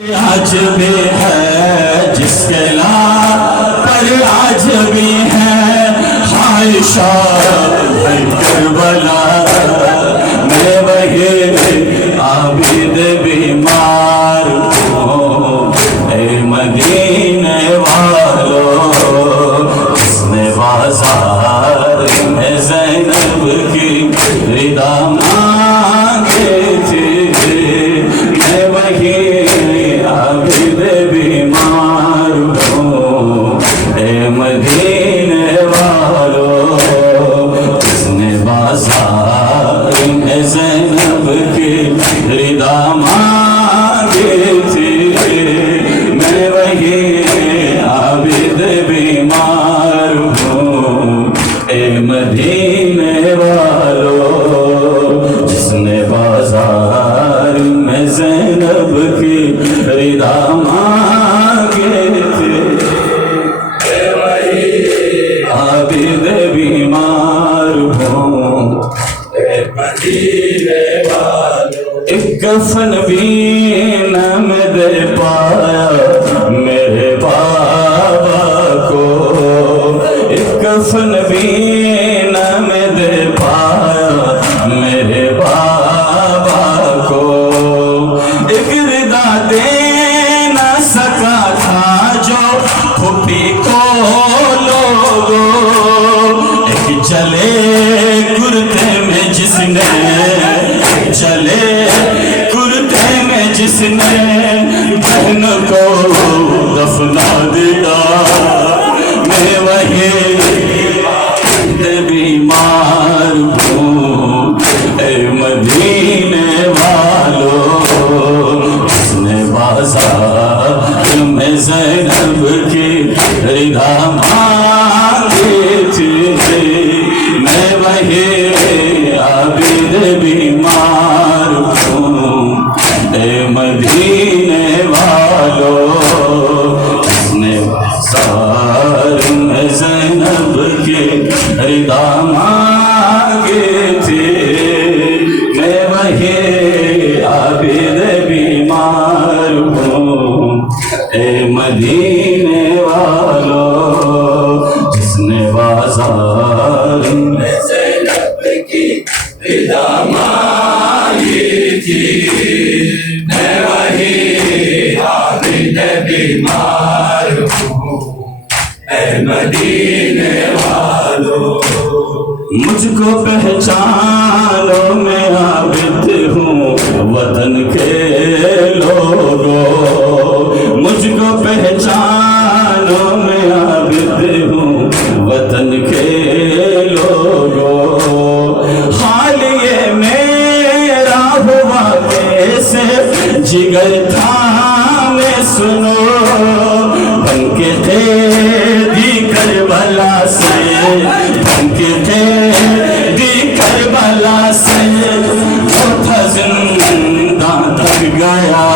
آج بھی ہے جس کے لا پر آج بھی ہے عائشہ کربلا میں وہی عابد بیمار ہوں اے مدینے والو جس نے بازار میں زینب کی ردا مانگی تھی میں وہی عابد بیمار ہوں اے مدینے والو جس نے بازار میں زینب کی ردا مانگی تھی میں وہی عابد بیمار ہوں اے مدینے والو جس نے بازار میں زینب کی ردا مانگی تھی اے وہی عابد بیمار ہوں اے مدینے والو ایک کفن بھی نہ میں دے پایا میرے بابا کو ایک کفن بھی نہ میں دے پایا میرے بابا کو ایک ردا دے نہ سکا تھا جو پھوپھی کو لوگو ایک چلے کرتے میں جس نے چلے کرتے میں جس نے بہن کو دفنا دیا میں وہی بیمار ہوں اے مدینے والو جس نے بازار میں زینب کی ردا مانگی تھی میں وہی عابد بیمار ہوں اے مدینے والو جس نے بازار میں زینب کی ردا مانگی تھی میں وہی عابد بیمار ہوں اے مدینے والو جس نے بازار میں زینب کی ردا مانگی تھی میں وہی عابد بیمار ہوں اے مدینے والو مجھ کو پہچانو میں عابد ہوں وطن کے لوگوں مجھ کو پہچانو میں عابد ہوں وطن کے لوگوں حال یہ میرا ہوا کیسے جگر تھا میں سنو بن کے قیدی کربلا سے بن کے قیدی کربلا سے وہ تھا زندہ تک گیا